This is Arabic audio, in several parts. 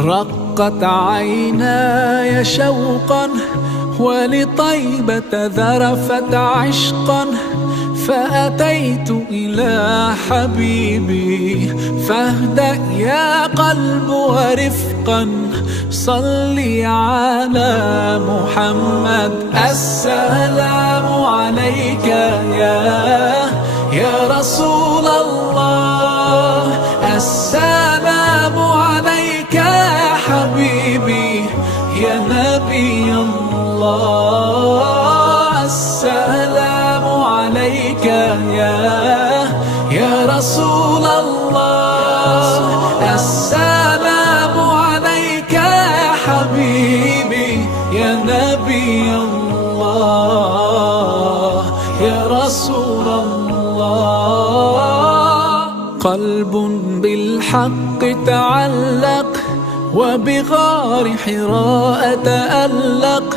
رقت عيناي شوقا ولطيبة ذرفت عشقا، فأتيت إلى حبيبي فاهدأ يا قلب ورفقا، صلي على محمد. السلام عليك يا رسول الله، السلام عليك يا حبيبي يا نبي الله، السلام عليك يا رسول الله، السلام عليك يا حبيبي يا نبي الله يا رسول الله. قلب بالحق تعلق وبغار حراء تألق،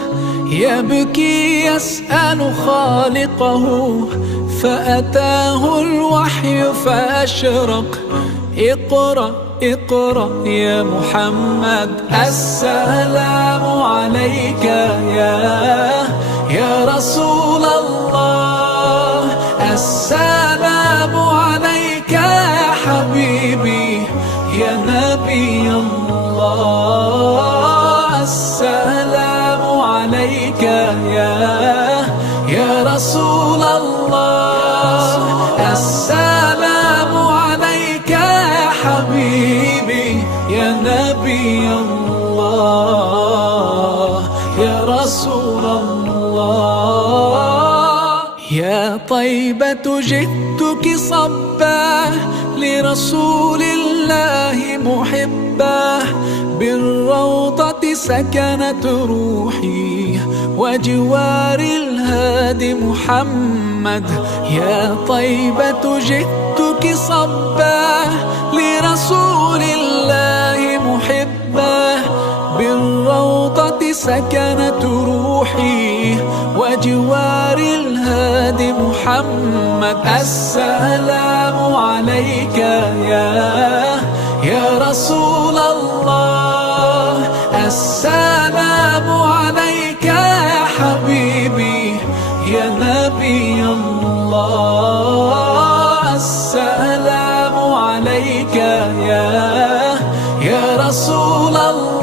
يبكي يسأل خالقه فأتاه الوحي فأشرق. اقرأ اقرأ يا محمد، السلام عليك يا رسول الله، السلام عليك يا حبيبي يا نبي الله، السلام عليك يا رسول الله، السلام عليك يا حبيبي يا نبي الله يا رسول الله. يا طيبة جئتك صبا لرسول الله محبا، بالروضة سكنت روحي وجوار الهادي محمد. يا طيبة جئتك صبا لرسول الله محبا، بالروضة سكنت روحي وجوار الهادي محمد. السلام عليك يا رسول الله، السلام عليك يا حبيبي يا نبي الله، السلام عليك يا رسول الله.